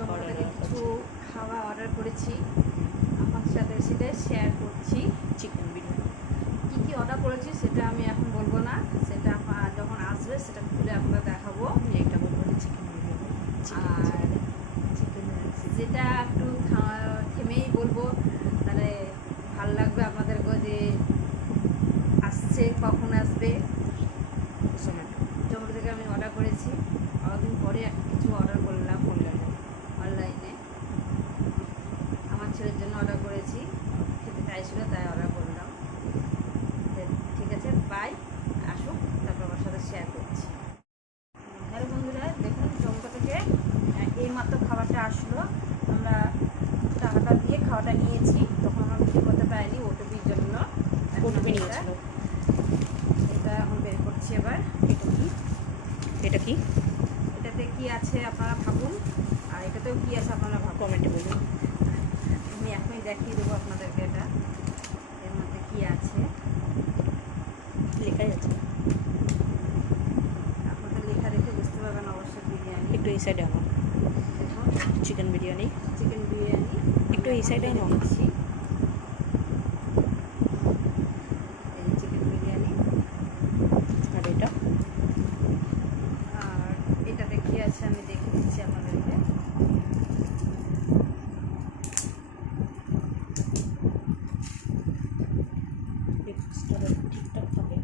জোম্যাটো থেকে কিছু খাওয়া অর্ডার করেছি, আপনাদের সাথে সেটা শেয়ার করছি। চিকেন বিরিয়ানি কী কী অর্ডার করেছি সেটা আমি এখন বলবো না, সেটা যখন আসবে সেটা খুলে আপনাদের দেখাবো। এটা বলবো চিকেন বিরিয়ানি। আর চিকেন যেটা একটু থেমেই বলবো, তাহলে ভালো লাগবে আপনাদেরকেও, যে আসছে কখন আসবে। জোম্যাটো থেকে আমি অর্ডার করেছি, অনেকদিন পরে কিছু অর্ডার করলাম অনলাইনে। আমার ছেলের জন্য অর্ডার করেছি, খেতে চাইছিল তাই অর্ডার করলাম। ঠিক আছে, বাই, আসুক, তারপর আমার সাথে শেয়ার করছি। হ্যালো বন্ধুরা, দেখুন জোম্যাটো থেকে এইমাত্র খাবারটা আসলো। আমরা টাকাটা দিয়ে খাওয়াটা নিয়েছি, তখন আমরা ভিডিও করতে পারিনি ওটিপির জন্য। ওটিপি নিয়েছিল। এটা এখন বের করছি এবার। এটা কি? এটাতে কি আছে আপনারা ভাবুন, আর এটাতেও কি আছে আপনারা ভাবুন, কমেন্টে বলুন। আমি এখনই দেখিয়ে দেবো আপনাদেরকে এটা এর মধ্যে কি আছে। লেখাই আছে, আপনাদের লেখা দেখে বুঝতে পারবেন অবশ্যই। বিরিয়ানি একটু এই সাইডে আনো। দেখুন, চিকেন বিরিয়ানি চিকেন বিরিয়ানি একটু এই সাইডে আনো। দিচ্ছি। এই চিকেন বিরিয়ানি। আর এটা আর এটাতে কি আছে আমি দেখে দিচ্ছি আপনাদেরকে। ঠিকঠাক থাকে।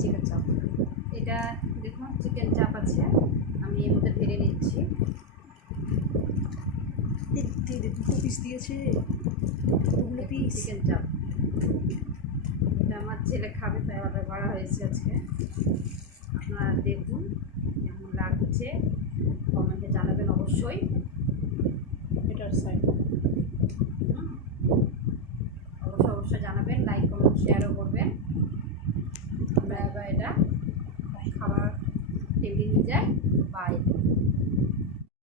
চিকেন চাপ, এটা দেখুন চিকেন চাপ আছে, আমি এর মধ্যে ঢেলে নিচ্ছি। দুটো পিস দিয়েছে, দুগুলো পিস। চিকেন চাপ, এটা আমার ছেলে খাবে তাই অর্ডার করা হয়েছে আজকে। আপনারা দেখুন কেমন লাগছে, কমেন্টে জানাবেন অবশ্যই। এটার সাইড অবশ্যই জানাবেন, লাইক কমেন্ট শেয়ারও করবেন। আমরা এবার এটা খাবার টেবিলে নিয়ে যাই। বাই।